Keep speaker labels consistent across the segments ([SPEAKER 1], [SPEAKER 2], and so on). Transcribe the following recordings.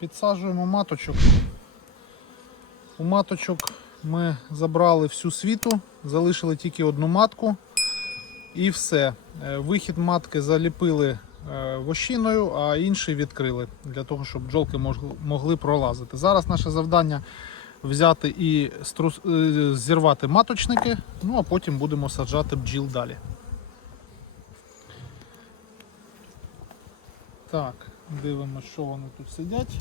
[SPEAKER 1] Підсаджуємо маточок. У маточок ми забрали всю світу, залишили тільки одну матку і все. Е, Вихід матки заліпили е, вощиною, а інший відкрили для того, щоб бджолки могли пролазити. Зараз наше завдання взяти і струс... е, зірвати маточники, ну а потім будемо саджати бджіл далі. Так, дивимося, що вони тут сидять.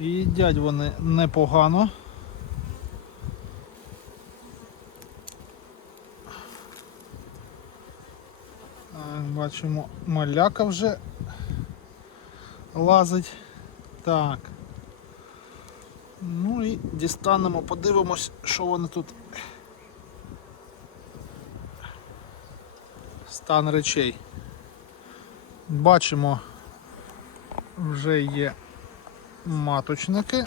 [SPEAKER 1] Їдять вони непогано. Бачимо, маляка вже лазить. Так. Ну і дістанемо, подивимось, що вони тут. Стан речей. Бачимо, вже є маточники.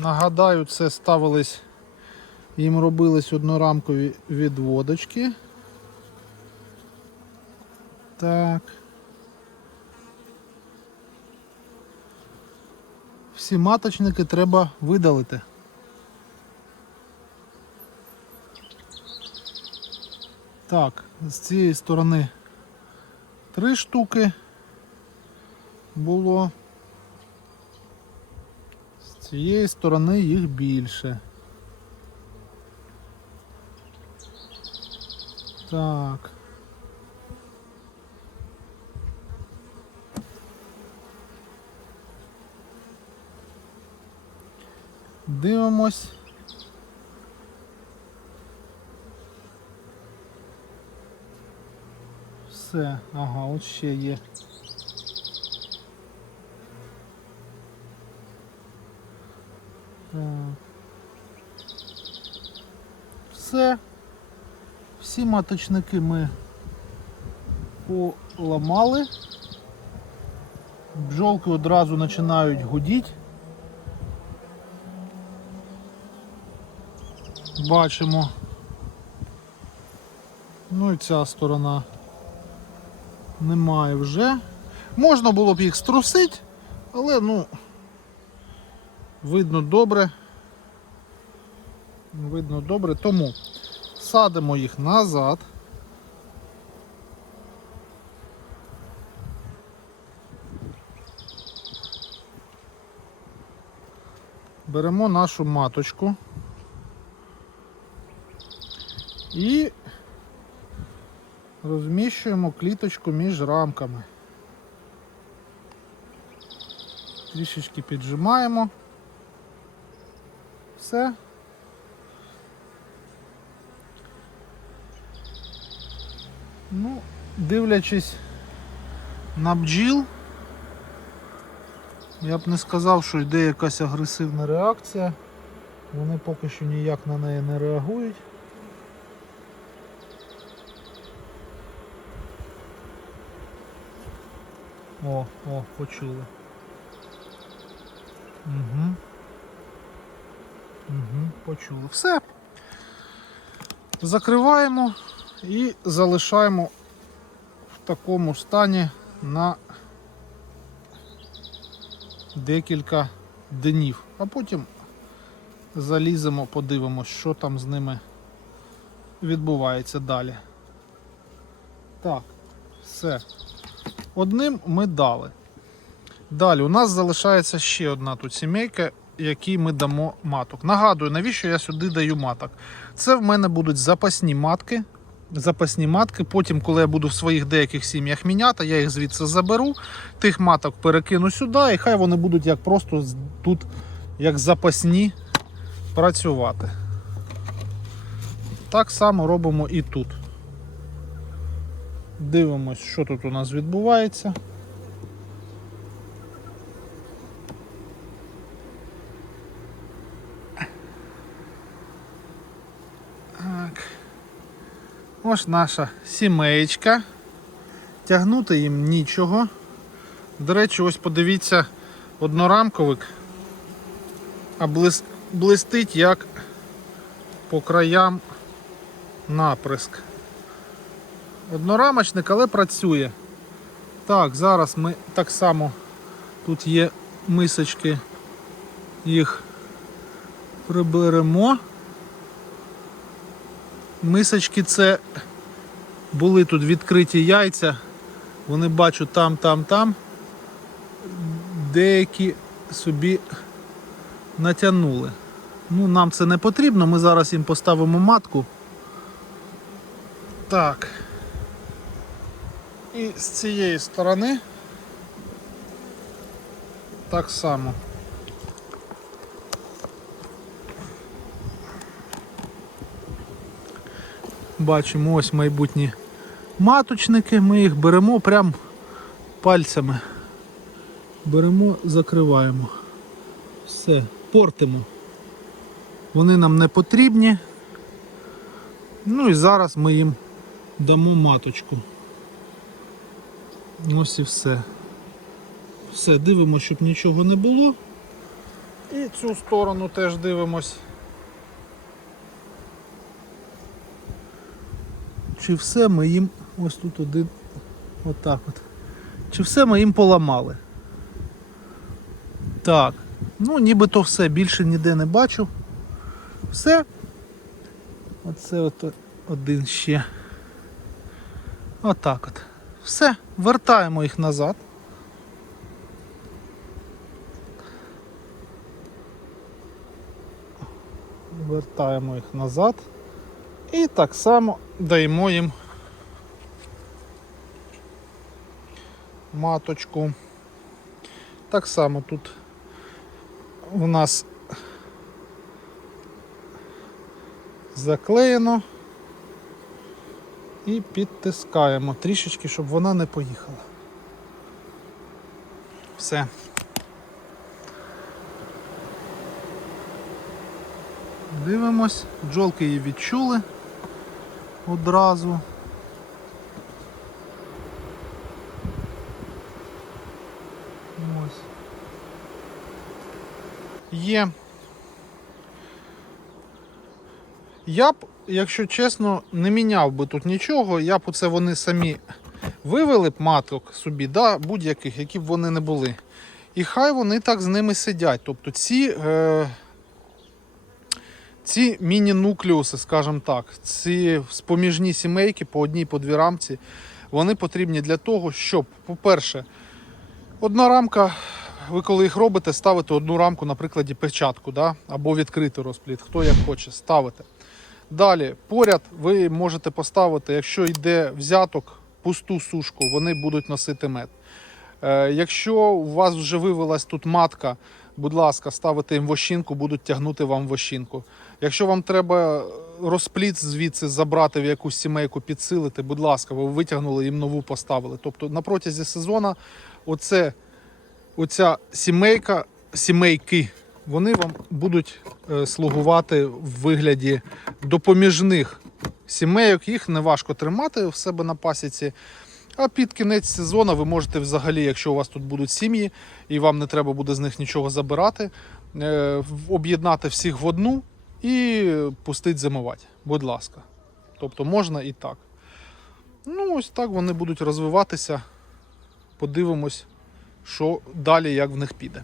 [SPEAKER 1] Нагадаю, це ставились, їм робились однорамкові відводочки. Так. Всі маточники треба видалити. Так, з цієї сторони три штуки було. З цієї сторони їх більше. Так. Дивимось. Все, ага, от ще є. Так. Все. Всі маточники ми поламали. Бджолки одразу починають гудіти. Бачимо. Ну і ця сторона немає вже. Можна було б їх струсити, але ну видно добре. Видно добре, тому садимо їх назад. Беремо нашу маточку і розміщуємо кліточку між рамками. Трішечки піджимаємо. Все. Ну, дивлячись на бджіл, я б не сказав, що йде якась агресивна реакція. Вони поки що ніяк на неї не реагують. О, о, почули. Угу. Угу, почули. Все. Закриваємо і залишаємо в такому стані на декілька днів, а потім заліземо, подивимось, що там з ними відбувається далі. Так, все. Одним ми дали. Далі у нас залишається ще одна тут сімейка, якій ми дамо маток. Нагадую, навіщо я сюди даю маток. Це в мене будуть запасні матки. Запасні матки. Потім, коли я буду в своїх деяких сім'ях міняти, я їх звідси заберу, тих маток перекину сюди, і хай вони будуть як просто тут, як запасні, працювати. Так само робимо і тут. Дивимось, що тут у нас відбувається. Так. Ось наша сімеєчка. Тягнути їм нічого. До речі, ось подивіться, однорамковик, а блис- блистить як по краям наприск. Однорамочник, але працює. Так, зараз ми так само тут є мисочки, їх приберемо. Мисочки це були тут відкриті яйця. Вони бачу там, там, там. Деякі собі натягнули. Ну, нам це не потрібно, ми зараз їм поставимо матку. Так. І з цієї сторони так само. Бачимо ось майбутні маточники, ми їх беремо прям пальцями. Беремо, закриваємо. Все, портимо. Вони нам не потрібні. Ну і зараз ми їм дамо маточку. Ось і все. Все, дивимося, щоб нічого не було. І цю сторону теж дивимось. Чи все ми їм ось тут один отак от. Чи все ми їм поламали? Так. Ну, нібито все, більше ніде не бачу. Все. Оце от один ще. Отак от. Все, вертаємо їх назад. Вертаємо їх назад. І так само даємо їм маточку. Так само тут у нас заклеєно і підтискаємо трішечки, щоб вона не поїхала. Все. Дивимось, бджолки її відчули одразу. Ось. Є. Я б, якщо чесно, не міняв би тут нічого, я б оце вони самі вивели б маток собі, да, будь-яких, які б вони не були. І хай вони так з ними сидять. Тобто ці, е, ці міні-нуклеуси, скажімо так, ці споміжні сімейки по одній, по дві рамці, вони потрібні для того, щоб, по-перше, одна рамка, ви коли їх робите, ставите одну рамку, на прикладі печатку, да? або відкритий розплід, хто як хоче, ставите. Далі, поряд ви можете поставити, якщо йде взяток, пусту сушку, вони будуть носити мед. Е, якщо у вас вже вивелась тут матка, будь ласка, ставите їм вощинку, будуть тягнути вам вощинку. Якщо вам треба розпліт звідси забрати в якусь сімейку, підсилити, будь ласка, ви витягнули їм нову поставили. Тобто на протязі сезону оце, оця сімейка, сімейки, вони вам будуть е, слугувати в вигляді допоміжних сімейок. Їх не важко тримати в себе на пасіці. А під кінець сезону ви можете взагалі, якщо у вас тут будуть сім'ї і вам не треба буде з них нічого забирати, е, об'єднати всіх в одну і пустити зимувати. Будь ласка. Тобто можна і так. Ну, ось так вони будуть розвиватися. Подивимось, що далі, як в них піде.